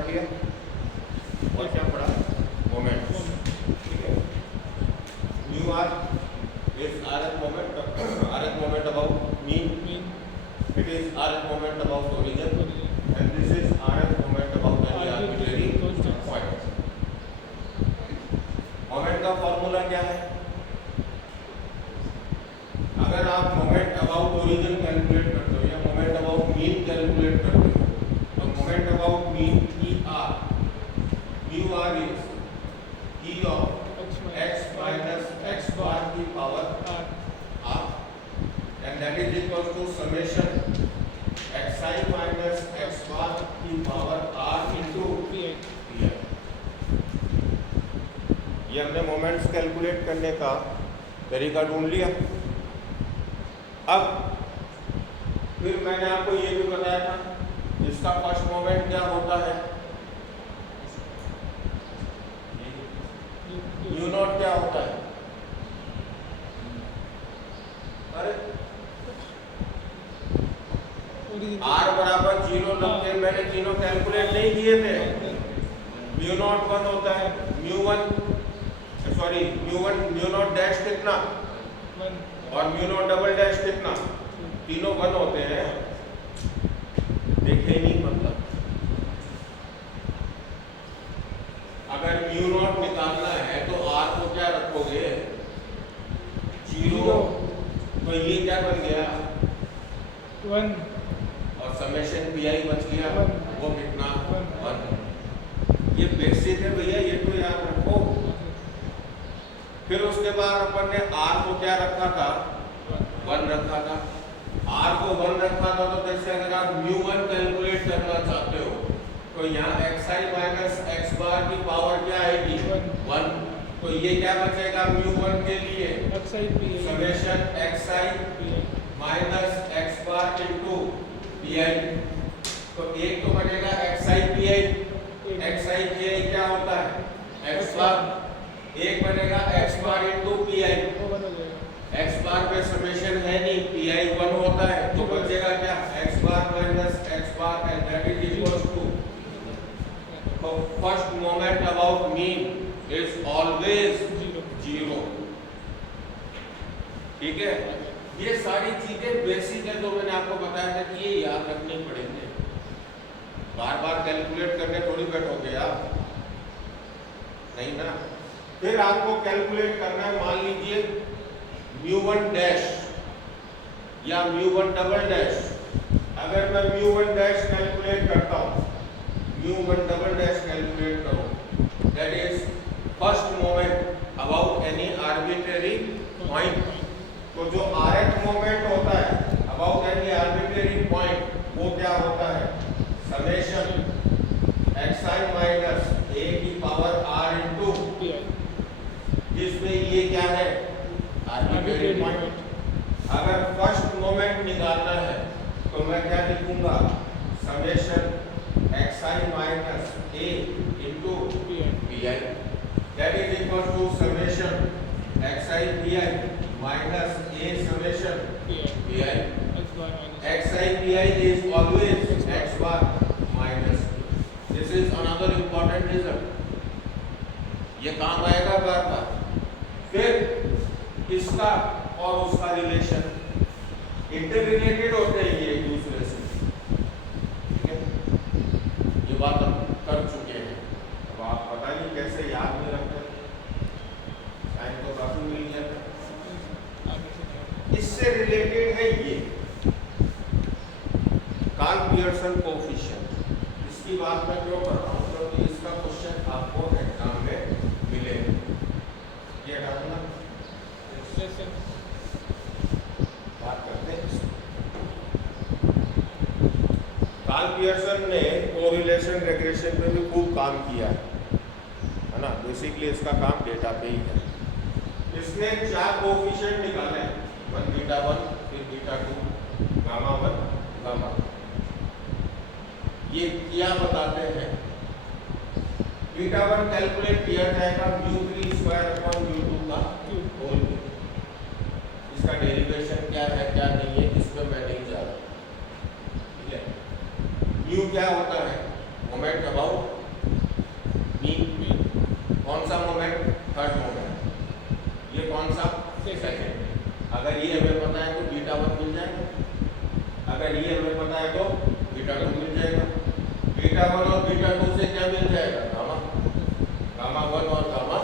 पढ़ लिया और क्या पढ़ा, मोमेंट। ठीक है, mu r is rth moment about mean, it is rth moment about origin, and this is rth moment about any arbitrary point. Moment का फॉर्मूला क्या है? अगर आप मोमेंट अबाउट ओरिजिन कैलकुलेट करते हो या मोमेंट अबाउट मीन कैलकुलेट करते हो, तो moment about mean mu r is e of x minus x bar की power r, and that is equal to summation xi minus x bar की power r into pi। ये हमने moments calculate करने का तरीका ढूंढ लिया। अब फिर मैंने आपको ये भी बताया था इसका फर्स्ट मोमेंट क्या होता है, यू नॉट क्या होता है, अरे r बराबर 0 लग के मैंने तीनों कैलकुलेट नहीं किए थे। म्यू नॉट 1 होता है, म्यू नॉट डैश कितना और म्यू नॉट डबल डैश कितना, तीनों 1 होते हैं। देखे नहीं मतलब अगर म्यू नॉट निकालना है तो r को क्या रखोगे, 0, तो ये क्या बन गया 1, और समेशन pi बच गया, वो कितना 1। ये बेसिक है भैया, ये तो याद रखो। फिर उसके बाद अपन ने r को क्या रखा था, 1 रखा था। r को 1 रखा था तो जैसे अगर आप μ1 कैलकुलेट करना चाहते हो तो यहाँ xi माइनस x बार की पावर क्या आएगी 1, तो ये क्या बचेगा μ1 के लिए summation xi minus x bar into pi, तो एक तो बनेगा xi pi क्या होता है x बार, एक बनेगा x bar into pi, x बार पे समेशन है नहीं, pi 1 होता है, तो बचेगा क्या x bar minus x bar, and that is equals to, तो first moment about mean is always 0। ठीक है, ये सारी चीजें बेसिक है जो मैंने आपको बताया था कि ये याद रखने पड़ेंगे, बार बार कैलकुलेट करने थोड़ी बैठोगे आप, नहीं ना। फिर आपको कैलकुलेट करना है, मान लीजिए μ1 डैश या μ1 डबल डैश, अगर मैं μ1 डैश कैलकुलेट करता हूँ, μ1 डबल डैश कैलकुलेट करो, that is first moment about any arbitrary point, तो जो rth मोमेंट होता है अबाउट एनी आर्बिट्रेरी पॉइंट वो क्या होता है समेशन xi माइनस a की पावर r इंटू, जिसमें ये क्या है आर्बिट्रेरी पॉइंट। अगर फर्स्ट मोमेंट निकालना है तो मैं क्या लिखूंगा summation xi minus a into pi, that is equal to summation xi pi minus a summation pi, xi pi is always x bar minus, this is another important result, ये काम आएगा बार बार। फिर इसका और उसका रिलेशन इंटररिलेटेड होते हैं ये एक दूसरे से, ठीक है, ये बात हम कर चुके हैं। अब आप पता नहीं कैसे याद में रखते, टाइम तो काफी मिल गया था। इससे रिलेटेड है ये कार्ल पियर्सन कोएफिशिएंट, इसकी बात मैं क्यों कर रहा हूँ क्योंकि इसका क्वेश्चन आपको एग्जाम में मिलेगा। ये डालना बात करते हैं। कार्ल पियर्सन ने कोरिलेशन रिग्रेशन पे भी खूब काम किया है ना, बेसिकली इसका काम डेटा पे ही है। इसने 4 कोएफिशिएंट निकाले, 1 बीटा 1, फिर बीटा 2, गामा 1, गामा। ये क्या बताते हैं, बीटा 1 कैलकुलेट किया जाएगा μ3 स्क्वायर अपॉन μ2 का होल, इसका डेरिवेशन क्या है क्या नहीं है इस पे मैं नहीं जा रहा, ठीक है। म्यू क्या होता है मोमेंट अबाउट मीन, कौन सा मोमेंट? Third moment. ये कौन सा? सेकंड। अगर ये हमें पता है तो बीटा 1 मिल जाएगा, अगर ये हमें पता है तो बीटा 2 मिल जाएगा। बीटा 1 और बीटा 2 से क्या मिल जाएगा? गामा। गामा 1 और गामा,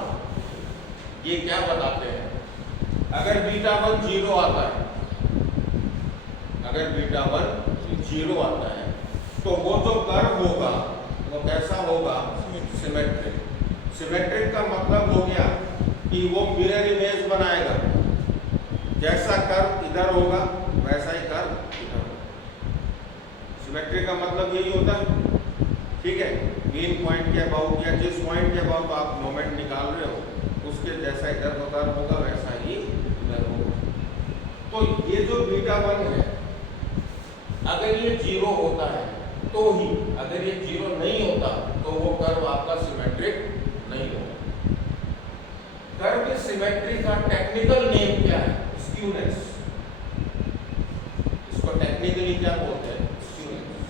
ये क्या बताते हैं? अगर बीटा 1 0 आता है, अगर बीटा 1 0 आता है तो वो जो कर्व होगा वो कैसा होगा? सिमेट्रिक। सिमेट्रिक का मतलब हो गया कि वो मिरर इमेज बनाएगा, जैसा कर्व इधर होगा वैसा ही कर्व इधर होगा। सिमेट्रिक का मतलब यही होता है, ठीक है। मेन पॉइंट के अबाउट या जिस पॉइंट के अबाउट आप मोमेंट निकाल रहे हो उसके जैसा इधर का कर्व होगा वैसा ही इधर होगा। तो ये जो बीटा 1 है, अगर ये 0 होता है तो ही, अगर ये 0 नहीं होता तो वो कर्व आपका सिमेट्रिक नहीं होगा। कर्व के सिमेट्री का टेक्निकल नेम क्या है? स्क्यूनेस। इसको टेक्निकली क्या बोलते हैं? स्क्यूनेस।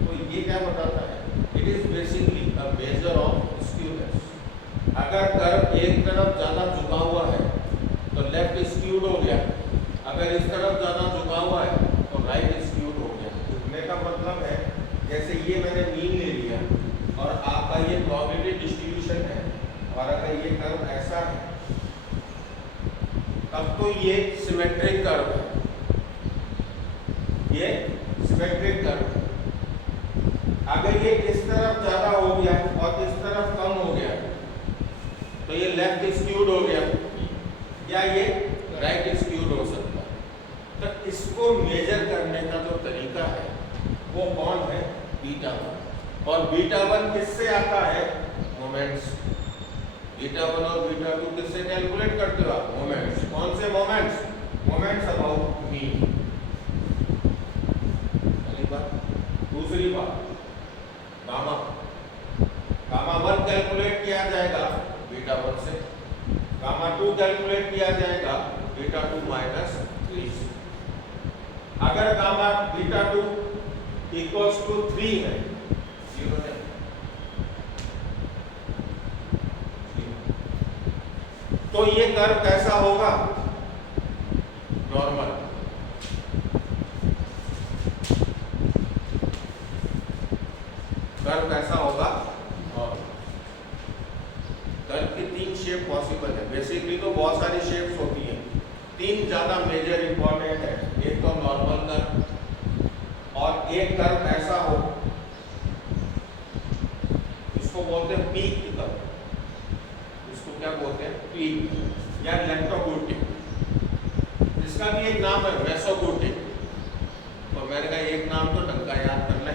तो ये क्या बताता है? It is basically a measure of skewness. अगर कर्व एक तरफ ज्यादा झुका हुआ है तो लेफ्ट स्क्यूड हो गया, अगर इस तरफ ज्यादा झुका हुआ है तो राइट स्क्यूड हो गया। झुकने का मतलब है जैसे ये मैंने मीन ले लिया और आपका ये प्रोबेबिलिटी डिस्ट्रीब्यूशन है, और अगर ये कर्व ऐसा है तब तो ये सिमेट्रिक कर्व है, ये सिमेट्रिक कर्व है। अगर ये इस तरफ ज्यादा हो गया और इस तरफ कम हो गया तो ये लेफ्ट स्क्यूड हो गया या ये राइट स्क्यूड हो सकता है। तो इसको मेजर करने का जो तरीका है वो कौन है? बीटा 1। और बीटा 1 किससे आता है? मोमेंट्स। बीटा 1 और बीटा 2 किससे कैलकुलेट करते हो आप? मोमेंट्स। कौन से मोमेंट्स? Moments about mean. पहली बात। दूसरी बात, गामा। गामा 1 कैलकुलेट किया जाएगा बीटा 1 से, गामा 2 कैलकुलेट किया जाएगा बीटा 2 माइनस 3 से। अगर गामा बीटा 2 इक्वल्स टू 3 है, 0 है, तो ये कर्व कैसा होगा? नॉर्मल। कर्व कैसा होगा? नॉर्मल। कर्व की 3 शेप पॉसिबल है। बेसिकली तो बहुत सारी शेप्स होती हैं, 3 ज्यादा मेजर इंपॉर्टेंट है। एक तो नॉर्मल कर्व, और एक कर्व ऐसा हो, इसको बोलते हैं पीक कर्व। इसको क्या बोलते हैं? पीक या लेप्टोगोटिक। इसका भी एक नाम है मेसोगोटिक, तो मैंने कहा एक नाम तो ढंग का याद कर ले।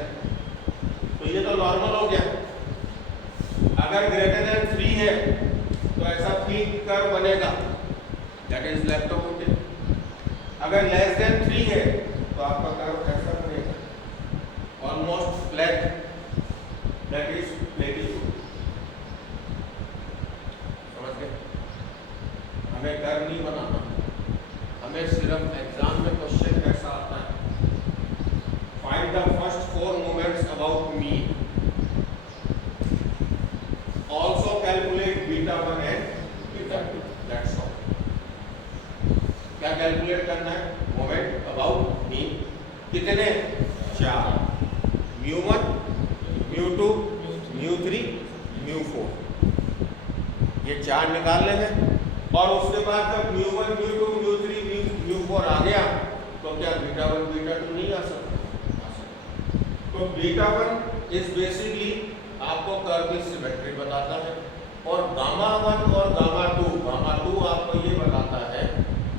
तो ये तो नॉर्मल हो गया। अगर ग्रेटर देन 3 है तो ऐसा पीक कर्व बनेगा, दैट इज लेप्टोगोटिक। अगर लेस देन 3 है तो आपका कर्व कैसा बनेगा? Almost flat, that is platitude. समझ गए? हमें कर्व नहीं बनाना, हमें सिर्फ एग्जाम में क्वेश्चन कैसा आता है, find the first 4 moments about mean, also calculate beta 1 and beta 2, that's all. क्या कैलकुलेट करना है? Moment about mean. कितने? 4, μ1, μ2, μ3, μ4। ये 4 निकाल लेंगे, और उसके बाद जब μ1, μ2, μ3, μ4 आ गया तो क्या बीटा 1 बीटा 2 नहीं आ सकता? तो बीटा 1 इज बेसिकली आपको कर्व की सिमेट्री बताता है, और गामा 1 और गामा 2 आपको ये बताता है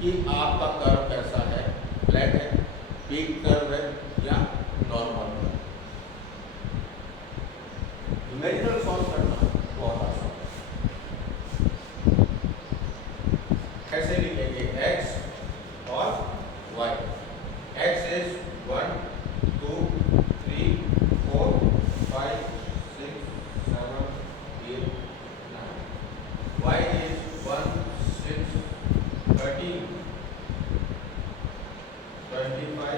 कि आपका कर्व कैसा है, फ्लैट है, पीक कर्व है या नॉर्मल कर्व। न्यूमेरिकल सॉल्व करना बहुत आसान है। कैसे लिखेंगे? x और y। x is 1 2 3 4 5 6 7 8 9, y is 1 6 13 25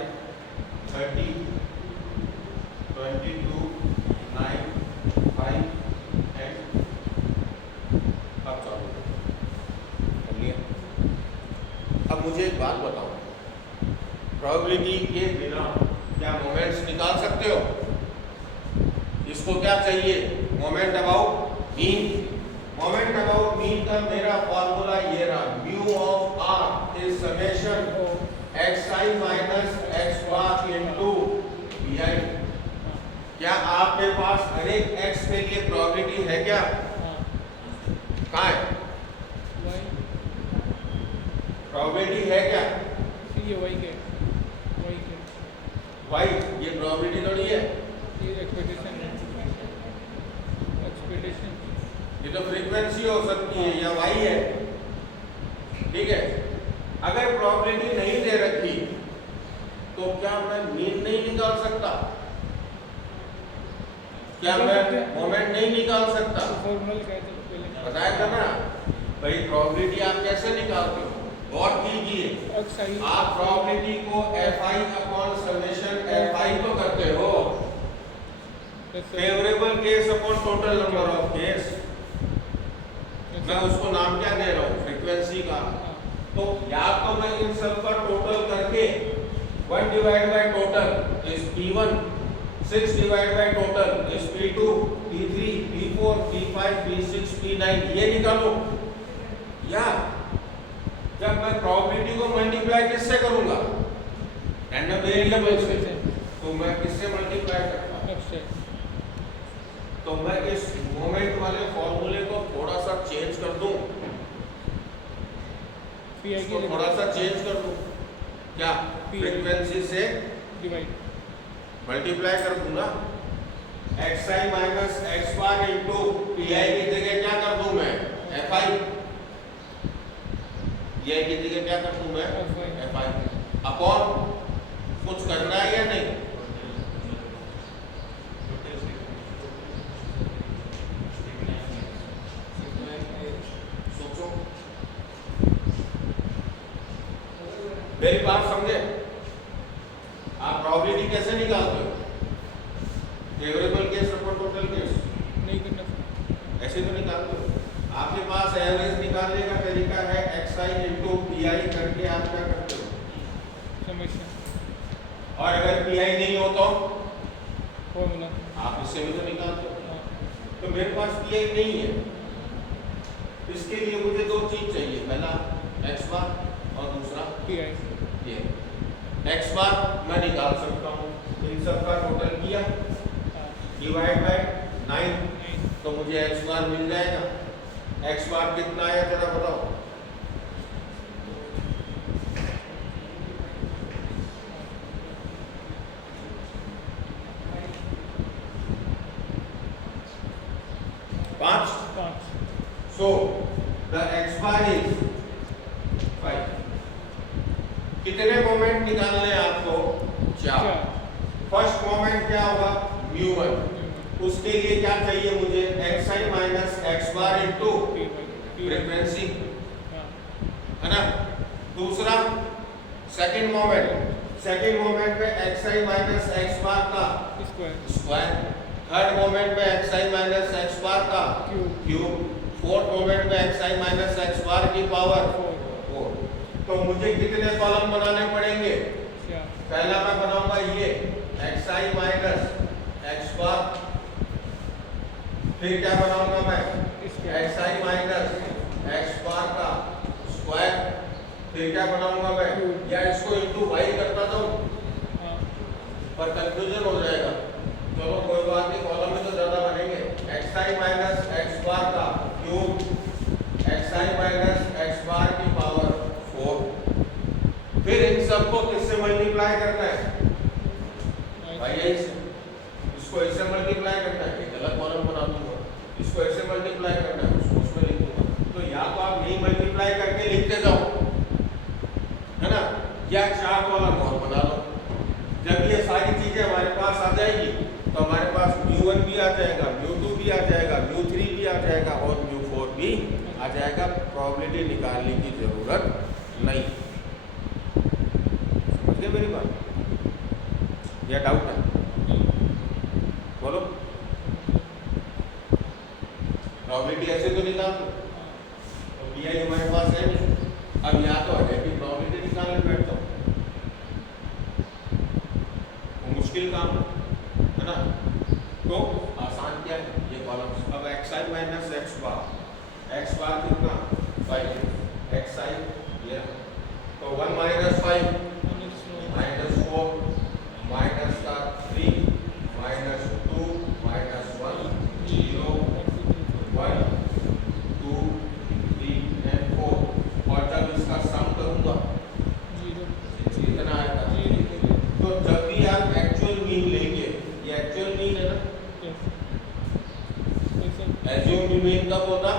30 22 मुझे एक बात बताओ, प्रोबेबिलिटी के बिना क्या मोमेंट्स निकाल सकते हो? इसको क्या चाहिए? Moment about mean. Moment about mean का मेरा फॉर्मूला ये रहा, mu of r is summation xi minus x bar into pi। क्या आपके पास हर एक x के लिए प्रोबेबिलिटी है क्या? कहाँ है प्रोबेबिलिटी? है क्या? ये y के y ये प्रोबेबिलिटी थोड़ी है, ये एक्सपेक्टेशन ये तो फ्रीक्वेंसी हो सकती है या y है। ठीक है, अगर प्रोबेबिलिटी नहीं दे रखी तो क्या मैं मीन नहीं निकाल सकता? क्या मैं मोमेंट नहीं निकाल सकता? फॉर्मूला क्या था पहले? बताया था ना भाई, प्रोबेबिलिटी आप कैसे निकालते हो? गौर कीजिए, xi आप प्रोबेबिलिटी को fi अपॉन समेशन fi तो करते हो, favourable case upon total number of case. मैं उसको नाम क्या दे रहा हूँ? फ्रीक्वेंसी का। तो या तो मैं इन सब का टोटल करके 1 divide by total is P1, 6 divide by total is P2, P3, P4, P5, P6, P9 ये निकालो। या जब मैं प्रोबेबिलिटी को मल्टीप्लाई किससे करूंगा? रैंडम वेरिएबल से। तो मैं किससे मल्टीप्लाई करता? तो मैं इस मोमेंट वाले फॉर्मूले को थोड़ा सा चेंज कर दूं, इसको थोड़ा सा चेंज कर दूं। क्या? फ्रीक्वेंसी से डिवाइड मल्टीप्लाई कर दूंगा। xi minus x bar into pi की जगह क्या कर दूं मैं? fi। ये की जगह क्या कर दूं मैं? fi अपॉन कुछ करना है या नहीं? सोचो, मेरी बात समझे? आप प्रोबेबिलिटी कैसे निकालते हो? Favourable case upon total case नहीं करना। ऐसे तो निकालते हो। आपके पास एवरेज निकालने का तरीका है xi इंटू pi करके आप क्या करते हो? समेशन। और अगर pi नहीं हो तो फॉर्मूला आप इससे भी तो निकालते हो। तो मेरे पास pi नहीं है, इसके लिए मुझे दो चीज चाहिए, पहला x बार और दूसरा pi ये। x बार मैं निकाल सकता हूँ, इन सब का टोटल किया डिवाइड बाय 9 तो मुझे x बार मिल जाएगा। x बार कितना है जरा बताओ? पांच। So the x bar is 5। कितने मोमेंट निकालने हैं आपको? 4। फर्स्ट मोमेंट क्या होगा? μ1। उसके लिए क्या चाहिए मुझे? xi minus x bar into frequency, है ना। दूसरा सेकंड मोमेंट में xi माइनस x बार का स्क्वायर। थर्ड मोमेंट में xi माइनस x बार का क्यूब। फोर्थ मोमेंट में xi माइनस x बार की पावर 4। तो मुझे कितने कॉलम बनाने पड़ेंगे? पहला मैं बनाऊंगा ये xi माइनस x बार, फिर क्या बनाऊंगा मैं? xi माइनस x बार का स्क्वायर, फिर क्या बनाऊंगा मैं? या इसको इंटू y करता जाऊं पर कंफ्यूजन हो जाएगा। चलो कोई बात नहीं, कॉलम में तो ज्यादा बनेंगे। xi माइनस x बार का क्यूब, xi माइनस x बार की पावर 4। फिर इन सबको किससे मल्टीप्लाई करना है? भाई यही, इसको ऐसे मल्टीप्लाई करना है, एक अलग कॉलम बना दूंगा। इसको ऐसे मल्टीप्लाई करना है, उसको उसमें लिख दूंगा। तो या तो आप यही मल्टीप्लाई करके लिखते जाओ, है ना, या 4 कॉलम और बना लो। जब ये सारी चीजें हमारे पास आ जाएगी तो हमारे पास μ1 भी आ जाएगा, μ2 भी आ जाएगा, μ3 भी आ जाएगा और μ4 भी आ जाएगा। प्रोबेबिलिटी निकालने की जरूरत नहीं। समझ गए मेरी बात? या डाउट है? बोलो। प्रोबेबिलिटी ऐसे तो निकाल दो, तो pi हमारे पास है नहीं। अब या तो है कि प्रोबेबिलिटी तो आसान क्या है ये कॉलम। अब एक्स आई माइनस एक्स बार कितना 5 एक्स आई ये तो 1 माइनस 5 माइनस 4 माइनस का 3 माइनस 2 माइनस 1 0 1 2 3 and 4 और जब इसका सम करूंगा कितना आएगा। तो जब भी आप एक्चुअल मीन लेंगे ये एक्चुअल मीन है ना। एज्यूम मीन कब होता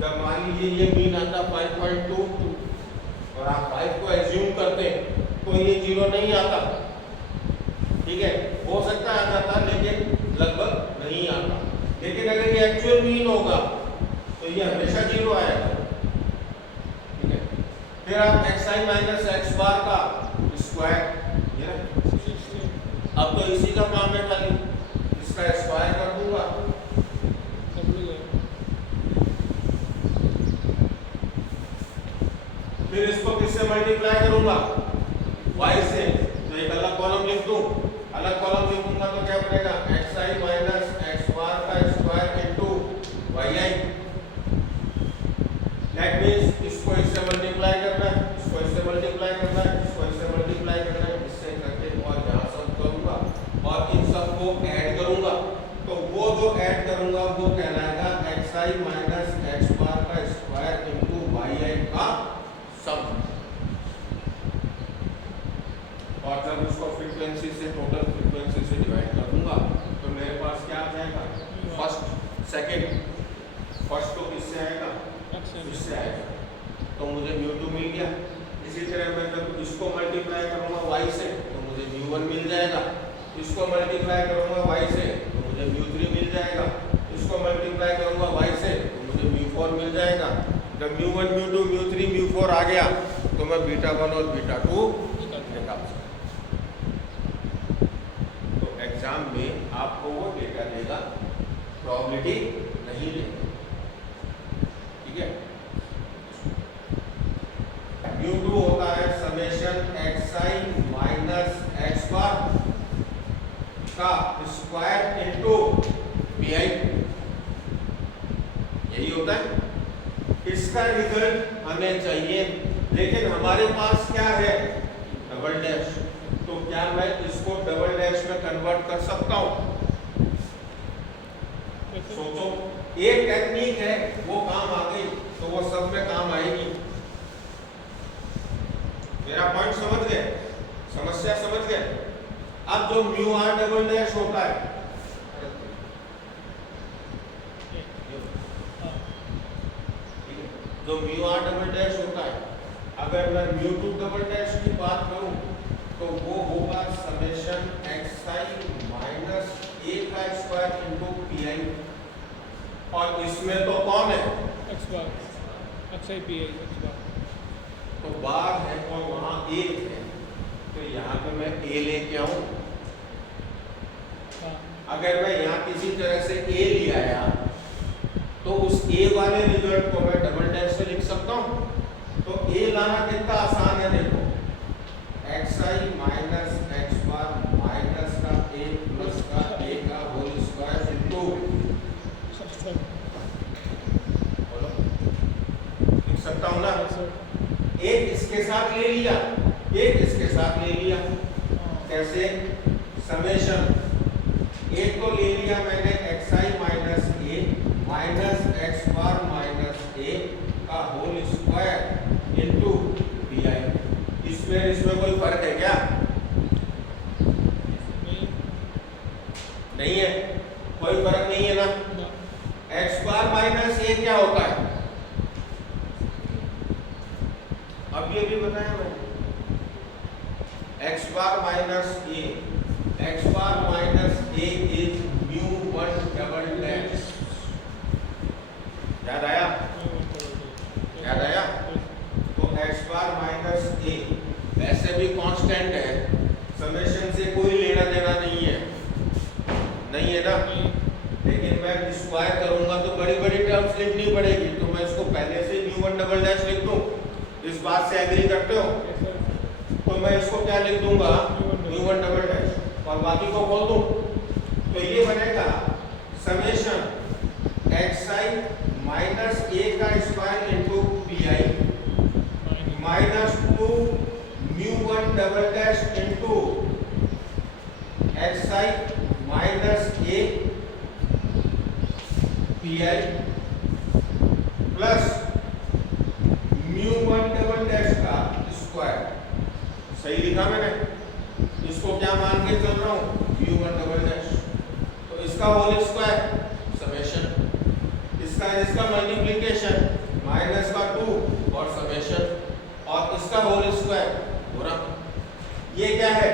जब मान लीजिए ये मीन आता 5.2 और आप 5 को एज्यूम करते हैं तो ये 0 नहीं आता। ठीक है हो सकता है आ जाता लेकिन लगभग नहीं आता। लेकिन अगर ये एक्चुअल मीन होगा तो ये हमेशा 0 आएगा। ठीक है फिर आप x i minus x bar का स्क्वायर अब तो इसी का काम है खाली इसका स्क्वायर कर दूंगा। फिर इसको किससे मल्टीप्लाई करूंगा y से तो एक अलग कॉलम लिख दूं। अलग कॉलम लिखूंगा तो क्या बनेगा x i minus x bar का square into y i. That means इसको इससे मल्टीप्लाई करना है इसको इससे मल्टीप्लाई करना है इसको इससे मल्टीप्लाई करना है इससे करके और यहां सब करूंगा और इन सब को ऐड करूंगा। तो वो जो ऐड करूंगा वो कहलाएगा x i minus x bar का स्क्वायर इनटू वाई आई का सम। और जब उसको फ्रीक्वेंसी से टोटल फ्रीक्वेंसी से डिवाइड कर दूंगा तो मेरे पास क्या आ जाएगा फर्स्ट सेकंड। फर्स्ट तो किससे आएगा इससे आएगा तो मुझे μ2 मिल गया। इसी तरह मैं जब इसको मल्टीप्लाई करूंगा y से तो मुझे μ1 मिल जाएगा। इसको मल्टीप्लाई करूंगा y से तो मुझे μ3 मिल जाएगा। इसको मल्टीप्लाई करूंगा y से तो मुझे μ4 मिल जाएगा। जब μ1 μ2 μ3 μ4 आ गया तो मैं β1 और β2 निकाल सकता। तो एग्जाम में आपको वो डेटा देगा प्रोबेबिलिटी नहीं देगा। ठीक है μ2 होता है समेशन xi माइनस x बार का स्क्वायर इनटू pi यही होता है। इसका रिजल्ट हमें चाहिए लेकिन हमारे पास क्या है डबल डैश। तो क्या मैं इसको डबल डैश में कन्वर्ट कर सकता हूं। सोचो एक टेक्निक है वो काम आ गई तो वो सब में काम आएगी। मेरा पॉइंट समझ गए समस्या समझ गए। अब जो म्यू आर डबल डैश होता है जो म्यू आर डबल डैश होता है अगर मैं μ2 डबल डैश की बात करूं तो वो होगा समेशन xi माइनस a का स्क्वायर इनटू pi। और इसमें तो कौन है x bar x i p i x बार तो बार है और वहां a है तो यहाँ पे मैं a लेके आऊं। अगर मैं यहाँ किसी तरह से a ले आया तो उस a वाले रिजल्ट को मैं डबल डैश से लिख सकता हूँ। तो a लाना कितना आसान है देखो xi minus x bar minus का a प्लस का a का होल स्क्वायर इनटू बोलो लिख सकता हूँ ना। एक इसके साथ ले लिया एक इसके साथ ले लिया कैसे समेशन एक को ले लिया मैंने xi minus a minus x bar minus a का होल स्क्वायर इनटू pi। इसमें कोई फर्क है क्या नहीं है कोई फर्क नहीं है ना। x बार माइनस a क्या होता है अब ये भी बताया मैंने x bar minus a x bar minus a is μ1 double dash. याद आया तो x बार माइनस a वैसे भी कांस्टेंट है समेशन से कोई लेना देना नहीं है ना। लेकिन मैं स्क्वायर करूंगा तो बड़ी बड़ी टर्म्स लिखनी पड़ेगी तो मैं इसको पहले से μ1 डबल डैश लिख दूं। इस बात से एग्री करते हो तो मैं इसको क्या लिख दूंगा μ1 डबल डैश और बाकी को खोल दूं तो ये बनेगा समेशन xi माइनस a का square into pi minus 2 μ1 double dash into xi minus a pi plus μ1 double dash का स्क्वायर। सही लिखा मैंने? इसको क्या मान के चल रहा हूं? μ1 डबल डैश। तो इसका होल स्क्वायर समेशन, इसका मल्टीप्लिकेशन माइनस का 2 और समेशन, और इसका होल स्क्वायर पूरा। ये क्या है?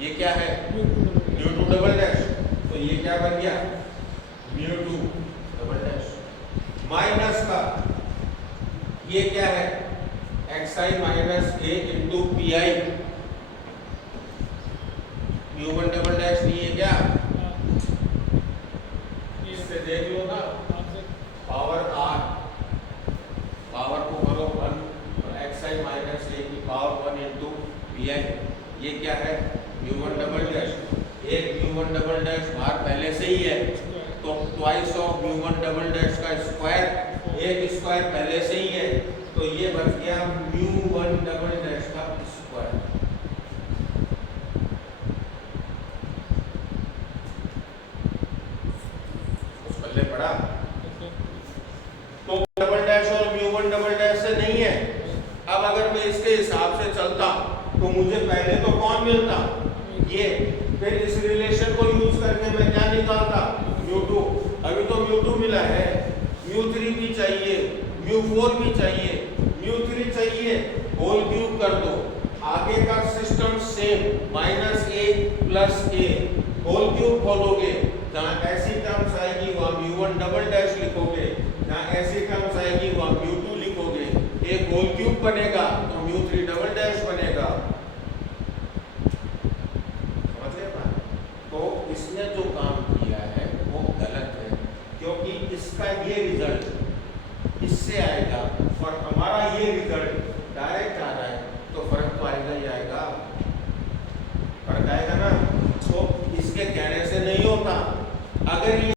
ये क्या है? μ2 डबल डैश। तो ये क्या बन गया? μ2 डबल डैश माइनस का ये क्या है? xi minus a into P I μ1 double dash नहीं है क्या? इससे देख लो ना, पावर r, पावर को करो 1 और xi माइनस a की पावर 1 इंटू पी आई। ये क्या है? μ1 डबल डैश। एक μ1 डबल डैश बाहर पहले से ही है, तो ट्वाइस ऑफ μ1 डबल डैश का स्क्वायर, एक स्क्वायर पहले से ही है, तो ये बच गया μ1 डबल डैश का स्क्वायर। कुछ पल्ले पड़ा? तो डबल डैश और μ1 डबल डैश से नहीं है। अब अगर मैं इसके हिसाब से चलता तो मुझे पहले तो कौन मिलता? ये। फिर इस रिलेशन को यूज करके मैं क्या निकालता? μ2। अभी तो μ2 मिला है, μ3 भी चाहिए, μ4 भी चाहिए, μ3 चाहिए, होल क्यूब कर दो। आगे का system same, minus a plus a, whole cube खोलोगे, जहाँ ऐसी टर्म्स आएगी वहाँ μ1 डबल डैश लिखोगे, जहाँ ऐसी टर्म्स आएगी वहाँ μ2 लिखोगे, एक होल क्यूब बनेगा तो μ3 डबल डैश बनेगा। तो इसने जो काम किया है वो गलत है, क्योंकि इसका ये रिजल्ट इससे आएगा और हमारा ये रिजल्ट डायरेक्ट आ रहा है, तो फर्क तो आएगा ही आएगा, फर्क आएगा ना। तो इसके कहने से नहीं होता। अगर ये